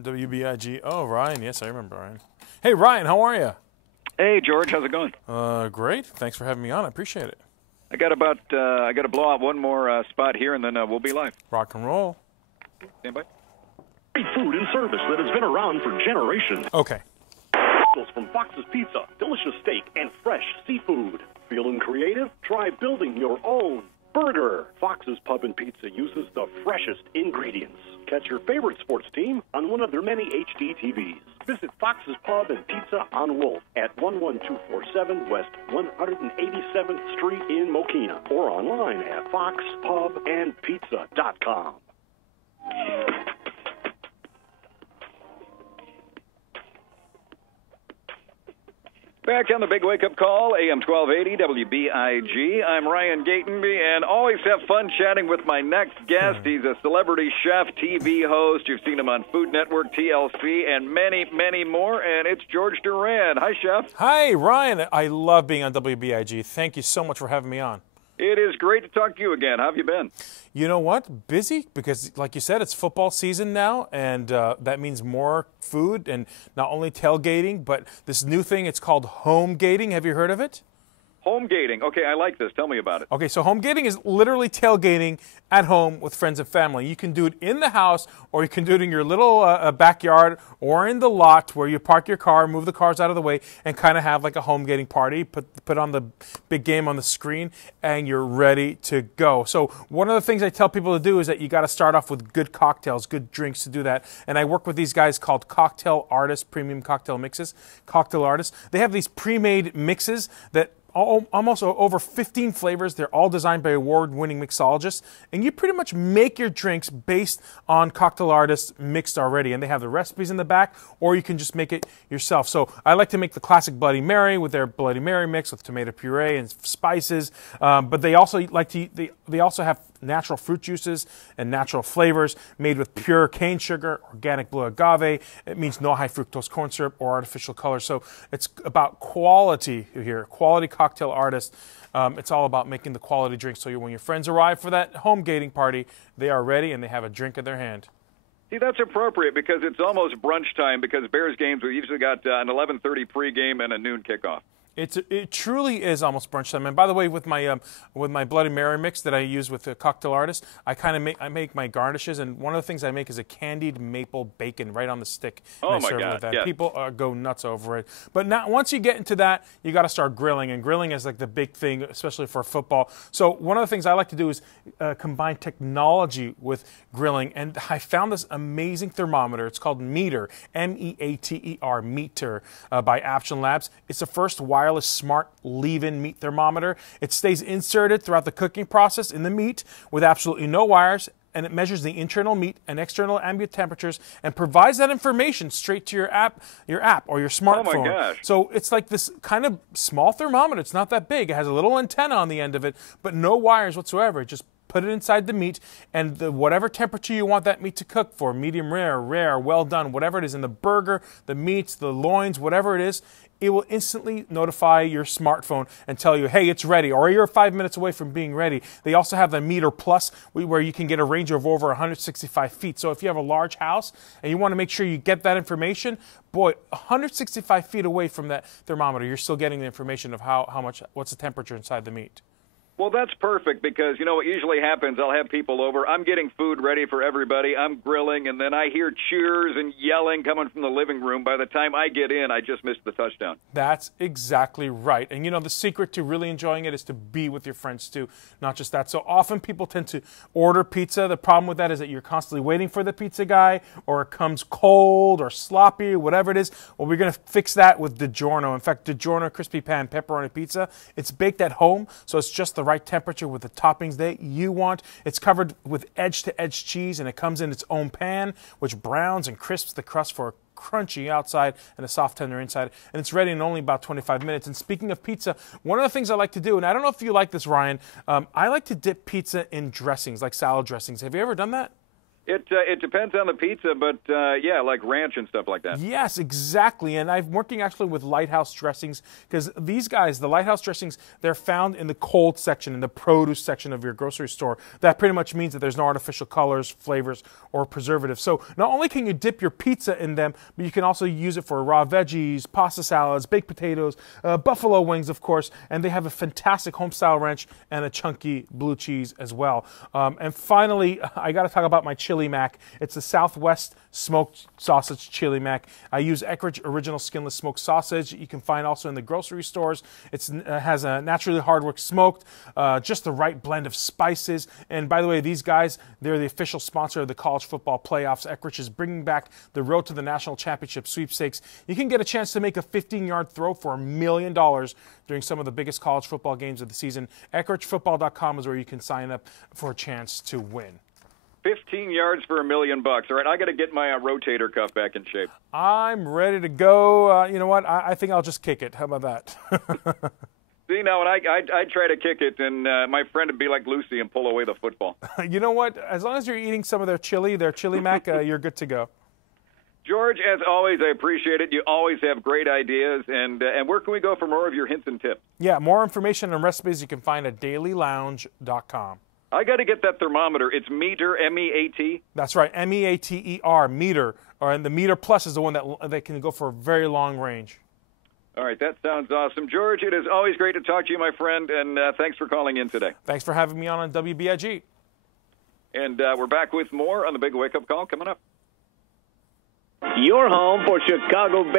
WBIG. Oh, Ryan. Yes, I remember Ryan. Hey, Ryan, how are you? Hey, George, how's it going? Great. Thanks for having me on. I appreciate it. I got to blow out one more spot here, and then we'll be live. Rock and roll. Stand by. Great food and service that has been around for generations. Okay. From Fox's Pizza, delicious steak and fresh seafood. Feeling creative? Try building your own burger. Fox's Pub and Pizza uses the freshest ingredients. Catch your favorite sports team on one of their many HD TVs. Visit Fox's Pub and Pizza on Wolf at 11247 West 187th Street in Mokina, or online at foxpubandpizza.com. Back on the Big Wake Up Call, AM 1280, WBIG. I'm Ryan Gatenby, and always have fun chatting with my next guest. He's a celebrity chef, TV host. You've seen him on Food Network, TLC, and many, many more. And it's George Duran. Hi, Chef. Hi, Ryan. I love being on WBIG. Thank you so much for having me on. It is great to talk to you again. How have you been? You know what? Busy, because like you said, it's football season now, and that means more food and not only tailgating, but this new thing, it's called Homegating. Have you heard of it? Homegating. Okay, I like this. Tell me about it. Okay, so homegating is literally tailgating at home with friends and family. You can do it in the house, or you can do it in your little backyard, or in the lot where you park your car, move the cars out of the way, and kind of have like a homegating party. Put on the big game on the screen, and you're ready to go. So one of the things I tell people to do is that you got to start off with good cocktails, good drinks to do that. And I work with these guys called Cocktail Artists, Premium Cocktail Mixes. Cocktail Artists. They have these pre-made mixes that almost over 15 flavors. They're all designed by award-winning mixologists, and you pretty much make your drinks based on Cocktail Artists mixed already, and they have the recipes in the back, or you can just make it yourself. So I like to make the classic Bloody Mary with their Bloody Mary mix with tomato puree and spices, but they also they also have natural fruit juices and natural flavors made with pure cane sugar, organic blue agave. It means no high fructose corn syrup or artificial colors. So it's about quality here, quality cocktail artists. It's all about making the quality drinks so when your friends arrive for that homegating party, they are ready and they have a drink in their hand. See, that's appropriate because it's almost brunch time because Bears games, we usually got an 11:30 pregame and a noon kickoff. It truly is almost brunch time. And by the way, with my Bloody Mary mix that I use with the Cocktail Artist, I make my garnishes, and one of the things I make is a candied maple bacon right on the stick. Oh and I my serve it God! with that. Yes. People go nuts over it. But now, once you get into that, you got to start grilling, and grilling is like the big thing, especially for football. So one of the things I like to do is combine technology with grilling, and I found this amazing thermometer. It's called Meter, M-E-A-T-E-R, Meter, by Action Labs. It's the first wireless smart leave-in meat thermometer. It stays inserted throughout the cooking process in the meat with absolutely no wires, and it measures the internal meat and external ambient temperatures and provides that information straight to your app or your smartphone. Oh my gosh. So it's like this kind of small thermometer. It's not that big. It has a little antenna on the end of it, but no wires whatsoever. Just put it inside the meat, and whatever temperature you want that meat to cook for, medium rare, well done, whatever it is in the burger, the meats, the loins, whatever it is, it will instantly notify your smartphone and tell you, hey, it's ready, or you're 5 minutes away from being ready. They also have the Meter Plus, where you can get a range of over 165 feet. So if you have a large house and you want to make sure you get that information, boy, 165 feet away from that thermometer, you're still getting the information of what's the temperature inside the meat. Well, that's perfect because, you know, what usually happens, I'll have people over. I'm getting food ready for everybody. I'm grilling, and then I hear cheers and yelling coming from the living room. By the time I get in, I just missed the touchdown. That's exactly right. And, you know, the secret to really enjoying it is to be with your friends, too. Not just that. So often people tend to order pizza. The problem with that is that you're constantly waiting for the pizza guy, or it comes cold or sloppy, or whatever it is. Well, we're going to fix that with DiGiorno. In fact, DiGiorno Crispy Pan Pepperoni Pizza, it's baked at home, so it's just the right temperature with the toppings that you want. It's covered with edge-to-edge cheese, and it comes in its own pan, which browns and crisps the crust for a crunchy outside and a soft, tender inside. And it's ready in only about 25 minutes. And speaking of pizza, one of the things I like to do, and I don't know if you like this, Ryan, I like to dip pizza in dressings, like salad dressings. Have you ever done that? It depends on the pizza, but yeah, like ranch and stuff like that. Yes, exactly. And I'm working actually with Lighthouse dressings because these guys, the Lighthouse dressings, they're found in the cold section, in the produce section of your grocery store. That pretty much means that there's no artificial colors, flavors, or preservatives. So not only can you dip your pizza in them, but you can also use it for raw veggies, pasta salads, baked potatoes, buffalo wings, of course. And they have a fantastic home-style ranch and a chunky blue cheese as well. And finally, I got to talk about my chili mac. It's the Southwest smoked sausage chili mac. I use Eckrich original skinless smoked sausage. You can find also in the grocery stores. It has a naturally hard-work smoked, just the right blend of spices. And by the way, these guys, they're the official sponsor of the college football playoffs. Eckrich is bringing back the road to the national championship sweepstakes. You can get a chance to make a 15-yard throw for $1 million during some of the biggest college football games of the season. EckrichFootball.com is where you can sign up for a chance to win. 15 yards for $1 million. All right, I got to get my rotator cuff back in shape. I'm ready to go. You know what? I think I'll just kick it. How about that? See, now, when I try to kick it, and my friend would be like Lucy and pull away the football. You know what? As long as you're eating some of their chili mac, you're good to go. George, as always, I appreciate it. You always have great ideas. And where can we go for more of your hints and tips? Yeah, more information and recipes you can find at dailylounge.com. I got to get that thermometer. It's Meter, M-E-A-T. That's right, M-E-A-T-E-R, Meter. And the Meter Plus is the one that can go for a very long range. All right, that sounds awesome. George, it is always great to talk to you, my friend, and thanks for calling in today. Thanks for having me on WBIG. And we're back with more on the Big Wake Up Call coming up. Your home for Chicago Bears.